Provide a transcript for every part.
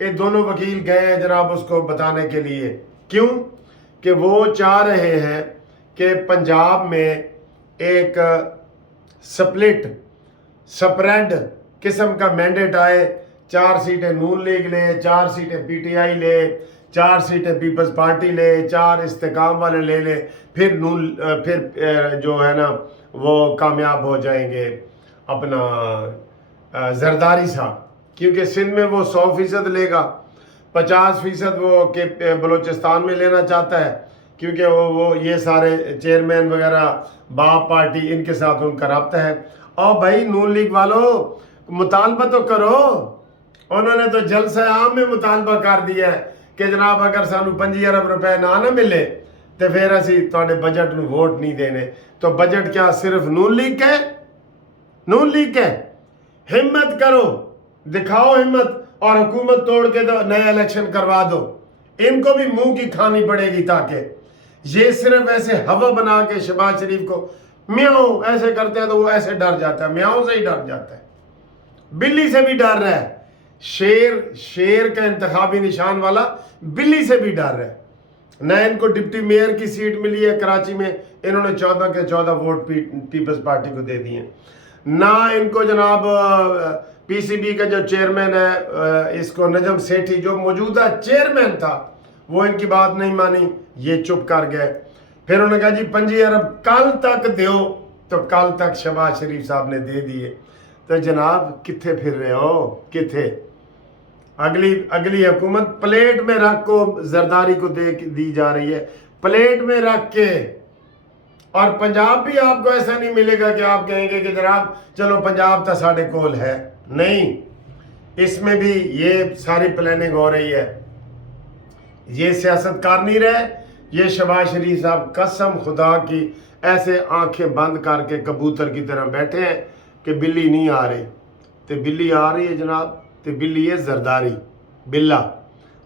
یہ دونوں وکیل گئے ہیں جناب اس کو بتانے کے لیے. کیوں کہ وہ چاہ رہے ہیں کہ پنجاب میں ایک سپریڈ قسم کا مینڈیٹ آئے. 4 سیٹیں نون لیگ لے, 4 سیٹیں پی ٹی آئی لے, 4 سیٹیں پیپلز پارٹی لے, 4 استحکام والے لے لے, پھر جو ہے نا وہ کامیاب ہو جائیں گے اپنا زرداری صاحب. کیونکہ سندھ میں وہ 100% لے گا, 50% وہ بلوچستان میں لینا چاہتا ہے, کیونکہ وہ یہ سارے چیئرمین وغیرہ باپ پارٹی ان کے ساتھ ان کا رابطہ ہے. اور بھائی نون لیگ والوں مطالبہ تو کرو. انہوں نے تو جلسہ عام میں مطالبہ کر دیا ہے کہ جناب اگر سانو 25 ارب روپے نہ ملے تو پھر اسی تھوڑے بجٹ نو ووٹ نہیں دینے. تو بجٹ کیا صرف نون لیگ کا ہے؟ نون لیگ کا ہے. ہمت کرو, دکھاؤ ہمت, اور حکومت توڑ کے تو نئے الیکشن کروا دو. ان کو بھی منہ کی کھانی پڑے گی, تاکہ یہ صرف ایسے ہوا بنا کے شہباز شریف کو میاؤں ایسے کرتے ہیں تو وہ ایسے ڈر جاتا ہے, میاؤں سے ہی ڈر جاتا ہے, بلی سے بھی ڈر رہا ہے. شیر کا انتخابی نشان والا بلی سے بھی ڈر رہا ہے. نہ ان کو ڈپٹی میئر کی سیٹ ملی ہے کراچی میں, انہوں نے 14 کے 14 ووٹ پیپلز پارٹی کو دے دیے. نہ ان کو جناب پی سی بی کا جو چیئرمین ہے اس کو نجم سیٹھی جو موجودہ چیئرمین تھا وہ ان کی بات نہیں مانی, یہ چپ کر گئے. پھر انہوں نے کہا جی 25 ارب کل تک دیو, تو کل تک شہباز شریف صاحب نے دے دیے. تو جناب کتھے پھر رہے ہو, کتھے؟ اگلی حکومت پلیٹ میں رکھ کو زرداری کو دی جا رہی ہے, پلیٹ میں رکھ کے. اور پنجاب بھی آپ کو ایسا نہیں ملے گا کہ آپ کہیں گے کہ جناب چلو پنجاب تا ساڑھے کول ہے. نہیں, اس میں بھی یہ ساری پلاننگ ہو رہی ہے. یہ سیاست کار نہیں رہے, یہ شہباز شریف صاحب قسم خدا کی ایسے آنکھیں بند کر کے کبوتر کی طرح بیٹھے ہیں کہ بلی نہیں آ رہی. تو بلی آ رہی ہے جناب, تو بلی ہے زرداری. بلا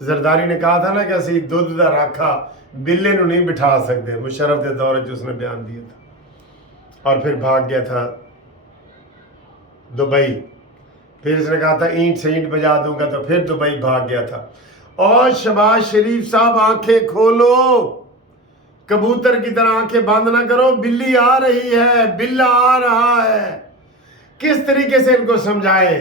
زرداری نے کہا تھا نا کہ اسی دودھ دا راکھا بلے نو نہیں بٹھا سکتے, مشرف کے دور جو اس نے بیان دیا تھا. اور پھر بھاگ گیا تھا دبئی. پھر اس نے کہا تھا اینٹ سے اینٹ بجا دوں گا, تو پھر دبئی بھاگ گیا تھا. اور شہباز شریف صاحب آنکھیں کھولو, کبوتر کی طرح آنکھیں بند نہ کرو. بلی آ رہی ہے, بلا آ رہا ہے. کس طریقے سے ان کو سمجھائے؟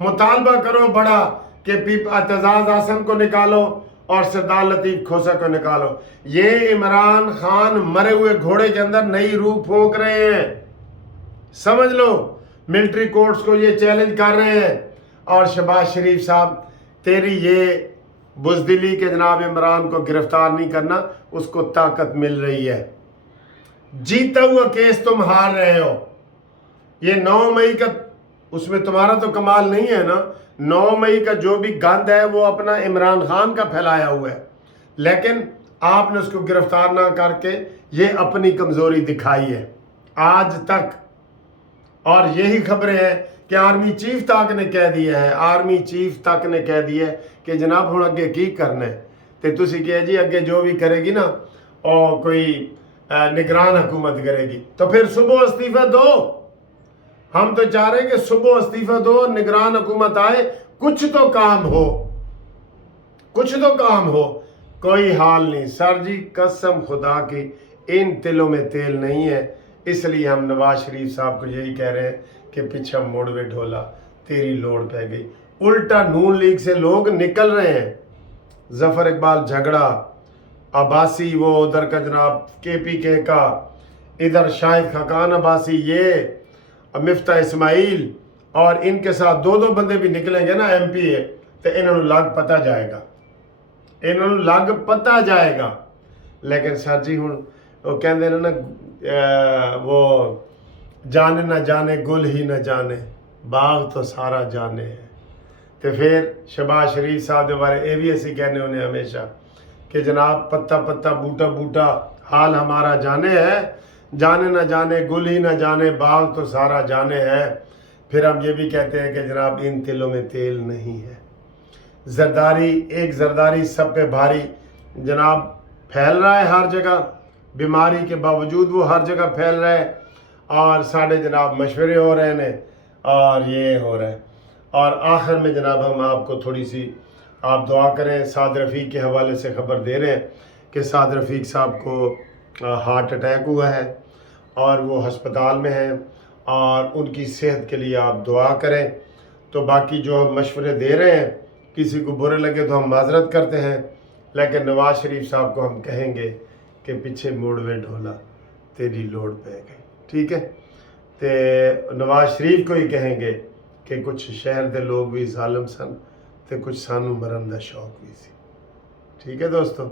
مطالبہ کرو بڑا کہ اعتزاز احسن کو نکالو اور سردار لطیف کھوسا کو نکالو. یہ عمران خان مرے ہوئے گھوڑے کے اندر نئی روح پھونک رہے ہیں, سمجھ لو. ملٹری کورٹس کو یہ چیلنج کر رہے ہیں. اور شہباز شریف صاحب تیری یہ بزدلی کہ جناب عمران کو گرفتار نہیں کرنا, اس کو طاقت مل رہی ہے. جیتا ہوا کیس تم ہار رہے ہو. یہ 9 مئی کا اس میں تمہارا تو کمال نہیں ہے نا. 9 مئی کا جو بھی گند ہے وہ اپنا عمران خان کا پھیلایا ہوا ہے, لیکن آپ نے اس کو گرفتار نہ کر کے یہ اپنی کمزوری دکھائی ہے آج تک. اور یہی خبریں ہیں کہ آرمی چیف تک نے کہہ دیا ہے, آرمی چیف تک نے کہہ دیا ہے کہ جناب ہوں اگے کی کرنا ہے. تو تسی کہے جی اگے جو بھی کرے گی نا اور کوئی نگران حکومت کرے گی, تو پھر صبح استعفیٰ دو. ہم تو چاہ رہے ہیں کہ صبح استعفیٰ دو, نگران حکومت آئے, کچھ تو کام ہو, کچھ تو کام ہو. کوئی حال نہیں سر جی, قسم خدا کی ان تلوں میں تیل نہیں ہے. اس لیے ہم نواز شریف صاحب کو یہی کہہ رہے ہیں کہ پیچھے موڑ وے ڈھولا, تیری لوڑ پہ گئی. الٹا نون لیگ سے لوگ نکل رہے ہیں. ظفر اقبال جھگڑا, عباسی وہ ادھر کا جناب کے پی کے کا, ادھر شاہد خاقان عباسی, یہ مفتاح اسماعیل, اور ان کے ساتھ 2 بندے بھی نکلیں گے نا ایم پی اے, تو انہوں نے لگ پتہ جائے گا, انہوں نے لگ پتہ جائے گا. لیکن سر جی ہوں وہ کہندے نا وہ جانے نہ جانے گل ہی نہ جانے, باغ تو سارا جانے ہے. تو پھر شہباز شریف صاحب کے بارے یہ بھی ایسی کہنے انہیں ہمیشہ کہ جناب پتا پتا بوٹا بوٹا حال ہمارا جانے ہے, جانے نہ جانے گل ہی نہ جانے, باغ تو سارا جانے ہے. پھر ہم یہ بھی کہتے ہیں کہ جناب ان تلوں میں تیل نہیں ہے. زرداری, ایک زرداری سب پہ بھاری جناب پھیل رہا ہے ہر جگہ, بیماری کے باوجود وہ ہر جگہ پھیل رہا ہے. اور ساڑھے جناب مشورے ہو رہے ہیں اور یہ ہو رہا ہے. اور آخر میں جناب ہم آپ کو تھوڑی سی آپ دعا کریں. سعد رفیق کے حوالے سے خبر دے رہے ہیں کہ سعد رفیق صاحب کو ہارٹ اٹیک ہوا ہے اور وہ ہسپتال میں ہیں، اور ان کی صحت کے لیے آپ دعا کریں. تو باقی جو ہم مشورے دے رہے ہیں کسی کو برے لگے تو ہم معذرت کرتے ہیں، لیکن نواز شریف صاحب کو ہم کہیں گے کہ پیچھے موڑ وے ڈھولا تیری لوڑ پہ گئی. ٹھیک ہے، تے نواز شریف کو ہی کہیں گے کہ کچھ شہر دے لوگ بھی ظالم سن تے کچھ سانو مرن دا شوق بھی سی. ٹھیک ہے دوستو.